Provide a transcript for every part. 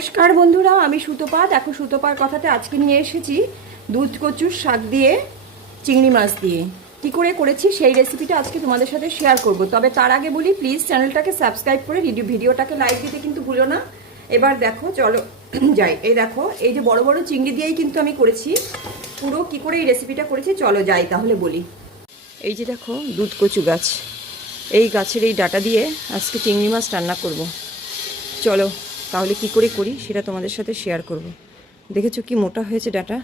নমস্কার বন্ধুরা, আমি সুতপা দেখো সুতপার কথাতে আজকে নিয়ে এসেছি দুধ, কচুর শাক দিয়ে চিংড়ি মাছ দিয়ে। কি করে করেছি সেই রেসিপিটা আজকে তোমাদের সাথে শেয়ার করব। তবে তার আগে বলি প্লিজ চ্যানেলটাকে সাবস্ক্রাইব করে ভিডিও ভিডিওটাকে লাইক দিতে কিন্তু ভুলো না। এবার দেখো, চলো যাই। এই দেখো, এই যে বড় বড় চিংড়ি দিয়েই কিন্তু আমি করেছি। পুরো কি করে এই রেসিপিটা করেছি, চলো যাই তাহলে বলি। এই যে দেখো, দুধ, কচু গাছ। এই গাছের এই ডাটা দিয়ে আজকে চিংড়ি মাছ রান্না করব। চলো তাহলে কি করে করি সেটা তোমাদের সাথে শেয়ার করব। দেখেছ কি মোটা হয়েছে ডাটা?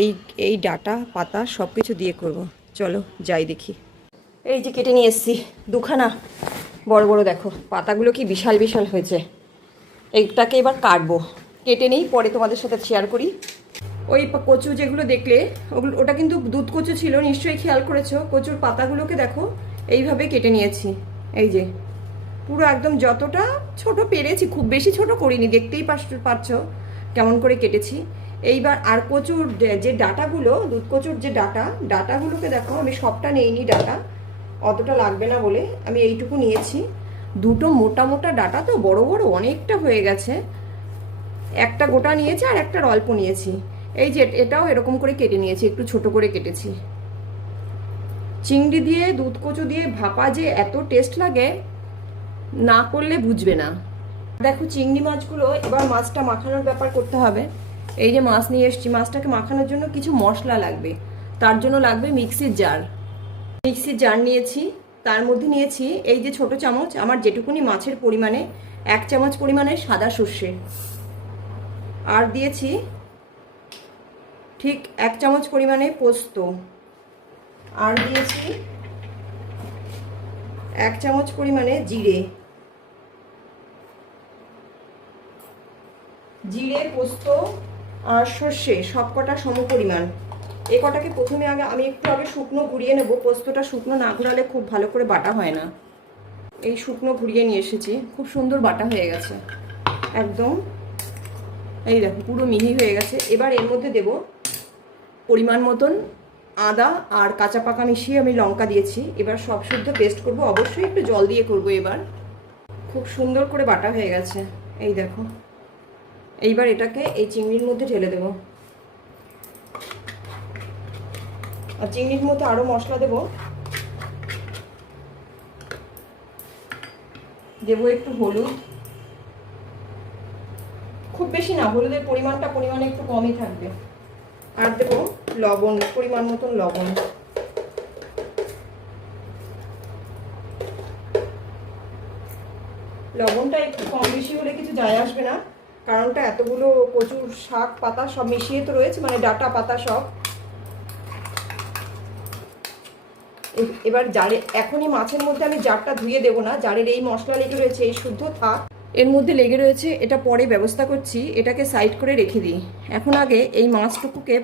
এই এই ডাটা, পাতা সব কিছু দিয়ে করব। চলো যাই দেখি। এই যে কেটে নিয়ে এসেছি, দুখানা। বড় বড় দেখো, পাতাগুলো কি বিশাল বিশাল হয়েছে। এইটাকে এবার কাটবো। কেটে নেই, পরে তোমাদের সাথে শেয়ার করি। ওই কচু যেগুলো দেখলে, ওগুলো, ওটা কিন্তু দুধ কচু ছিল, নিশ্চয়ই খেয়াল করেছ। কচুর পাতাগুলোকে দেখো, এইভাবে কেটে নিয়েছি। এই যে পুরো একদম যতটা ছোট পেরেছি, খুব বেশি ছোট করিনি, দেখতেই পাচ্ছ কেমন করে কেটেছি। এইবার আর কচুর যে- যে ডাটাগুলো, দুধ কচুর যে ডাটা, ডাটাগুলোকে দেখো, আমি সবটা নেইনি ডাটা, অতটা লাগবে না বলে আমি এইটুকু নিয়েছি। দুটো মোটা মোটা ডাটা তো, বড় বড় অনেকটা হয়ে গেছে। একটা গোটা নিয়েছি আর একটা অল্প নিয়েছি। এই যে, এটাও এরকম করে কেটে নিয়েছি, একটু ছোট করে কেটেছি। চিংড়ি দিয়ে, দুধ কচু দিয়ে ভাপা যে এত টেস্ট লাগে না করলে বুঝবে না। দেখো, চিংড়ি মাছগুলো এবার মাছটা মাখানোর ব্যাপার করতে হবে। এই যে মাছ নিয়ে এসেছি, মাছটাকে মাখানোর জন্য কিছু মশলা লাগবে। তার জন্য লাগবে মিক্সির জার মিক্সির জার নিয়েছি, তার মধ্যে নিয়েছি এই যে ছোট চামচ, আমার যেটুকুনি মাছের পরিমাণে, এক চামচ পরিমাণে সাদা সর্ষে। আর দিয়েছি ঠিক এক চামচ পরিমাণে পোস্ত। আর দিয়েছি এক চামচ পরিমাণে জিরে। জিরে পোস্ত আর সর্ষে সব কটা সম পরিমাণ এ কটাকে প্রথমে আগে আমি একটু আগে শুকনো ঘুরিয়ে নেব। পোস্তটা শুকনো না ঘোরালে খুব ভালো করে বাটা হয় না। এই শুকনো ঘুরিয়ে নিয়ে এসেছি। খুব সুন্দর বাটা হয়ে গেছে। একদম। এই দেখো, পুরো মিহি হয়ে গেছে। এবার এর মধ্যে দেব পরিমাণ মতন আদা আর কাঁচা পাকা মিশিয়ে আমি লঙ্কা দিয়েছি। এবার সব শুদ্ধ পেস্ট করব। অবশ্যই একটু জল দিয়ে করব এবার। খুব সুন্দর করে বাটা হয়ে গেছে। এই দেখো। এইবার এটাকে এই চিংড়ির মধ্যে ঢেলে দেব। আর চিংড়ির মধ্যে আরও মশলা দেব। দেব একটু হলুদ। খুব বেশি না, হলুদের পরিমাণটা পরিমাণে একটু কমই থাকবে। আর দেব লবণ, পরিমাণ মতন লবণ। লবণটা একটু কম বেশি হলে কিছু যায় আসবে না। কারণটা এতগুলো প্রচুর শাক, পাতা সব মিশিয়ে তো রয়েছে মানে ডাটা, পাতা সব। এবার জারে, এখনই মাছের মধ্যে আমি জারটা ধুয়ে দেবো না, জারের এই মশলা লেগে রয়েছে, এই শুদ্ধ থাক। এর মধ্যে লেগে রয়েছে, এটা পরে ব্যবস্থা করছি, এটাকে সাইড করে রেখে দিই। এখন আগে এই মাছটুকুকে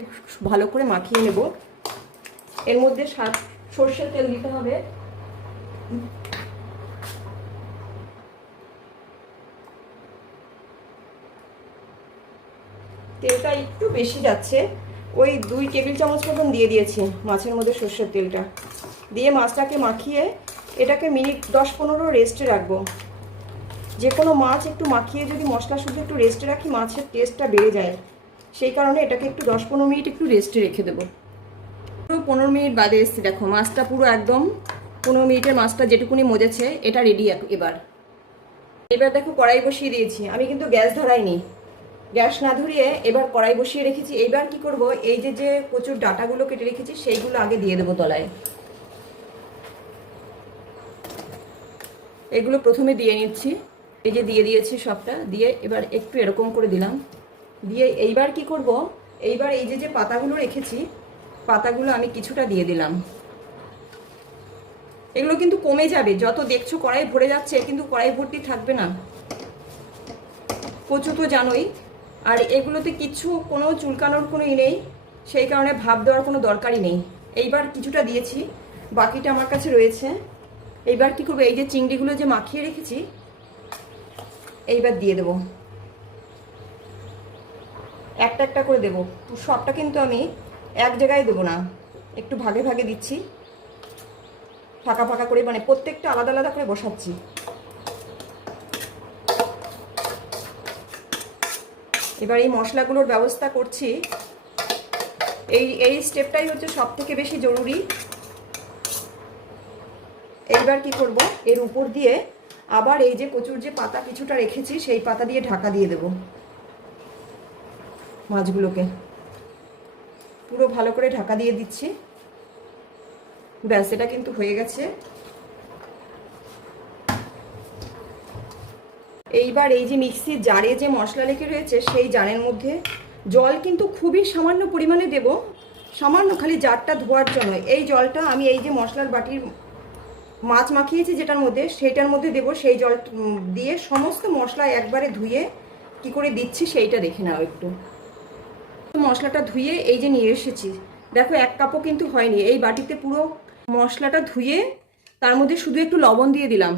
ভালো করে মাখিয়ে নেব। এর মধ্যে সর্ষের তেল দিতে হবে। তেলটা একটু বেশি যাচ্ছে। ওই দুই টেবিল চামচ মতন দিয়ে দিয়েছি মাছের মধ্যে সর্ষের তেলটা। দিয়ে মাছটাকে মাখিয়ে এটাকে মিনিট দশ পনেরো রেস্টে রাখব। যে কোনো মাছ একটু মাখিয়ে যদি মশলা শুধু একটু রেস্টে রাখি, মাছের টেস্টটা বেড়ে যায়। সেই কারণে এটাকে একটু দশ পনেরো মিনিট একটু রেস্টে রেখে দেবো। পুরো পনেরো মিনিট বাদে এসছি। দেখো, মাছটা পুরো একদম পনেরো মিনিটের মাছটা যেটুকুনি মজেছে, এটা রেডি এবার। এবার দেখো কড়াই বসিয়ে দিয়েছি। আমি কিন্তু গ্যাস ধরাইনি। গ্যাস না ধরিয়ে এবার কড়াই বসিয়ে রেখেছি। এইবার কি করব? এই যে যে প্রচুর ডাটাগুলো কেটে রেখেছি, সেইগুলো আগে দিয়ে দেবো তলায়। এগুলো প্রথমে দিয়ে নিচ্ছি। এই যে দিয়ে দিয়েছি সবটা, দিয়ে এবার একটু এরকম করে দিলাম। দিয়ে এইবার কি করব? এইবার এই যে যে পাতাগুলো রেখেছি, পাতাগুলো আমি কিছুটা দিয়ে দিলাম। এগুলো কিন্তু কমে যাবে। যত দেখছ কড়াই ভরে যাচ্ছে, কিন্তু কড়াই ভর্তি থাকবে না। কচু তো জানোই আর এগুলোতে কিছু কোনো চুলকানোর কোনো ই নেই, সেই কারণে ভাব দেওয়ার কোনো দরকারই নেই। এইবার কিছুটা দিয়েছি, বাকিটা আমার কাছে রয়েছে। এইবার কি করব, এই যে চিংড়িগুলো যে মাখিয়ে রেখেছি, এইবার দিয়ে দেবো। একটা একটা করে দেবো। সবটা কিন্তু আমি এক জায়গায় দেবো না, একটু ভাগে ভাগে দিচ্ছি। ফাঁকা ফাঁকা করে মানে প্রত্যেকটা আলাদা আলাদা করে বসাচ্ছি। এবার এই মশলাগুলোর ব্যবস্থা করছি। এই এই স্টেপটাই হচ্ছে সব থেকে বেশি জরুরি। এইবার কি করব? এর উপর দিয়ে আবার এই যে কচুর যে পাতা কিছুটা রেখেছি, সেই পাতা দিয়ে ঢাকা দিয়ে দেব মাছগুলোকে। পুরো ভালো করে ঢাকা দিয়ে দিচ্ছি। ব্যাস, এটা কিন্তু হয়ে গেছে। এইবার এই যে মিক্সির জারে যে মশলা লেগে রয়েছে, সেই জারের মধ্যে জল কিন্তু খুবই সামান্য পরিমাণে দেব। সামান্য খালি জারটা ধোয়ার জন্য। এই জলটা আমি এই যে মশলার বাটির মাছ মাখিয়েছি যেটার মধ্যে, সেইটার মধ্যে দেব। সেই জল দিয়ে সমস্ত মশলা একবারে ধুয়ে কি করে দিচ্ছি সেইটা দেখে নাও একটু। মশলাটা ধুয়ে এই যে নিয়ে এসেছি। দেখো, এক কাপও কিন্তু হয়নি। এই বাটিতে পুরো মশলাটা ধুয়ে তার মধ্যে শুধু একটু লবণ দিয়ে দিলাম।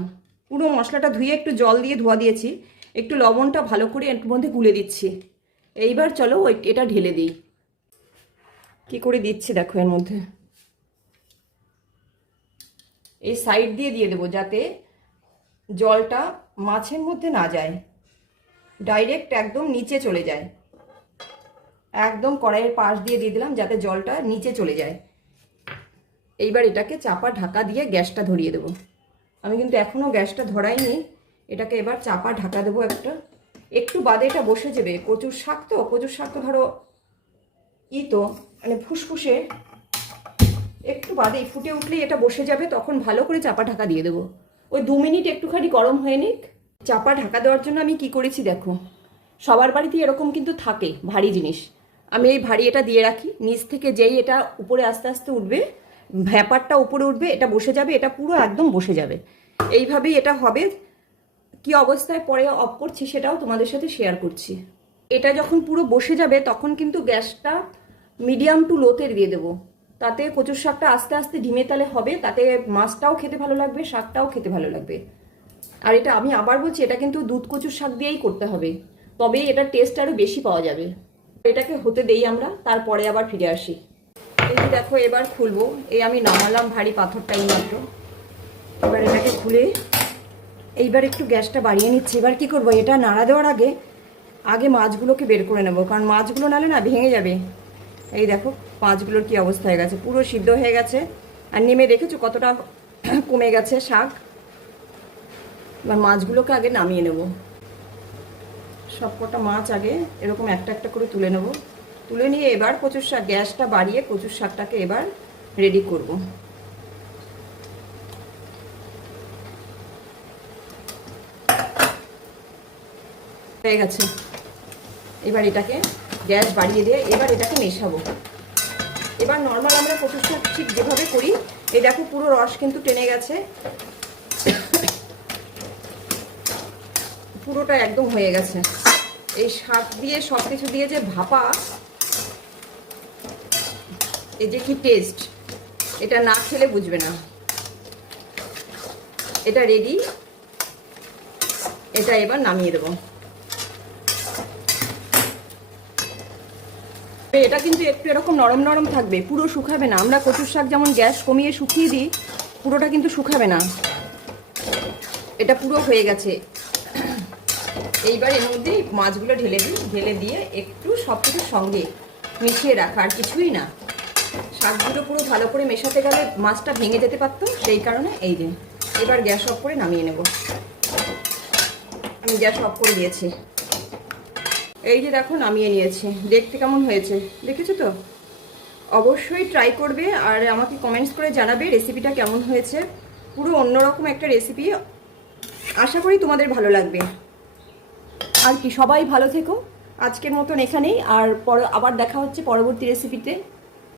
পুরো মশলাটা ধুয়ে একটু জল দিয়ে ধোয়া দিয়েছি। একটু লবণটা ভালো করে এর মধ্যে গুলে দিচ্ছি। এইবার চলো এটা ঢেলে দিই। কি করে দিচ্ছি দেখো এর মধ্যে। এই সাইড দিয়ে দিয়ে দেবো যাতে জলটা মাছের মধ্যে না যায়। ডাইরেক্ট একদম নিচে চলে যায়। একদম কড়াইয়ের পাশ দিয়ে দিয়ে দিলাম যাতে জলটা নিচে চলে যায়। এইবার এটাকে চাপা ঢাকা দিয়ে গ্যাসটা ধরিয়ে দেবো। আমি কিন্তু এখনও গ্যাসটা ধরাইনি, এটাকে এবার চাপা ঢাকা দেবো একটা। একটু বাদে এটা বসে যাবে, কচুর শাক তো, কচুর শাক তো ধরো ই তো মানে ফুসফুসে। একটু বাদেই ফুটে উঠলেই এটা বসে যাবে, তখন ভালো করে চাপা ঢাকা দিয়ে দেবো। ওই দু মিনিট একটুখানি গরম হয়ে নিক। চাপা ঢাকা দেওয়ার জন্য আমি কি করেছি দেখো, সবার বাড়িতে এরকম কিন্তু থাকে ভারী জিনিস। আমি এই ভারী এটা দিয়ে রাখি, নিচ থেকে যেই এটা উপরে আস্তে আস্তে উঠবে ভ্যাপারটা উপরে উঠবে, এটা বসে যাবে, এটা পুরো একদম বসে যাবে। এইভাবেই এটা হবে। কি অবস্থায় পরে অফ করছি সেটাও তোমাদের সাথে শেয়ার করছি। এটা যখন পুরো বসে যাবে, তখন কিন্তু গ্যাসটা মিডিয়াম টু লোতে দিয়ে দেবো। তাতে কচুর শাকটা আস্তে আস্তে ডিমে তালে হবে, তাতে মাছটাও খেতে ভালো লাগবে, শাকটাও খেতে ভালো লাগবে। আর এটা আমি আবার বলছি, এটা কিন্তু দুধ কচুর শাক দিয়েই করতে হবে। তবেই এটার টেস্ট আরও বেশি পাওয়া যাবে। এটাকে হতে দেই আমরা, তারপরে আবার ফিরে আসি। এই দেখো, এবার খুলবো। এই আমি নামালাম ভারী পাথরটা এই মাত্র এবার এটাকে খুলে এইবার একটু গ্যাসটা বাড়িয়ে নিচ্ছি। এবার কি করব, এটা নাড়া দেওয়ার আগে আগে মাছগুলোকে বের করে নেব। কারণ মাছগুলো নালে না ভেঙে যাবে। এই দেখো, মাছগুলোর কি অবস্থা হয়ে গেছে। পুরো সিদ্ধ হয়ে গেছে। আর নেমে দেখেছ কতটা কমে গেছে শাক? এবার মাছগুলোকে আগে নামিয়ে নেব। সবকটা মাছ আগে এরকম একটা একটা করে তুলে নেব। তুলে নিয়ে এবার কচুর শাক, গ্যাসটা বাড়িয়ে কচুর শাকটাকে এবার রেডি করব। হয়ে গেছে। এবার এটাকে গ্যাস বাড়িয়ে দিয়ে এবার এটাকে মেশাবো। এবার নর্মাল আমরা কচুর শাক ঠিক যেভাবে করি, এই দেখো পুরো রস কিন্তু টেনে গেছে। পুরোটা একদম হয়ে গেছে। এই শাক দিয়ে সব কিছু দিয়ে যে ভাপা এই যে কি টেস্ট এটা না খেলে বুঝবে না। এটা রেডি এটা এবার নামিয়ে দেবো। এটা কিন্তু একটু এরকম নরম নরম থাকবে, পুরো শুকাবে না। আমরা কচুর শাক যেমন গ্যাস কমিয়ে শুকিয়ে দিই, পুরোটা কিন্তু শুকাবে না। এটা পুরো হয়ে গেছে। এইবার এর মধ্যে মাছগুলো ঢেলে দিই, ঢেলে দিয়ে একটু সব সঙ্গে মিশিয়ে রাখা, আর কিছুই না। শাকগুলো পুরো ভালো করে মেশাতে গেলে মাছটা ভেঙে যেতে পারতো, সেই কারণে এই যে, এবার গ্যাস অফ করে নামিয়ে নেব। আমি গ্যাস অফ করে দিয়েছি। এই যে দেখো, নামিয়ে নিয়েছি। দেখতে কেমন হয়েছে? দেখেছ তো? অবশ্যই ট্রাই করবে আর আমাকে কমেন্টস করে জানাবে রেসিপিটা কেমন হয়েছে। পুরো অন্যরকম একটা রেসিপি আশা করি তোমাদের ভালো লাগবে। আর কি, সবাই ভালো থেকো। আজকের মতন এখানেই। আর পর, আবার দেখা হচ্ছে পরবর্তী রেসিপিতে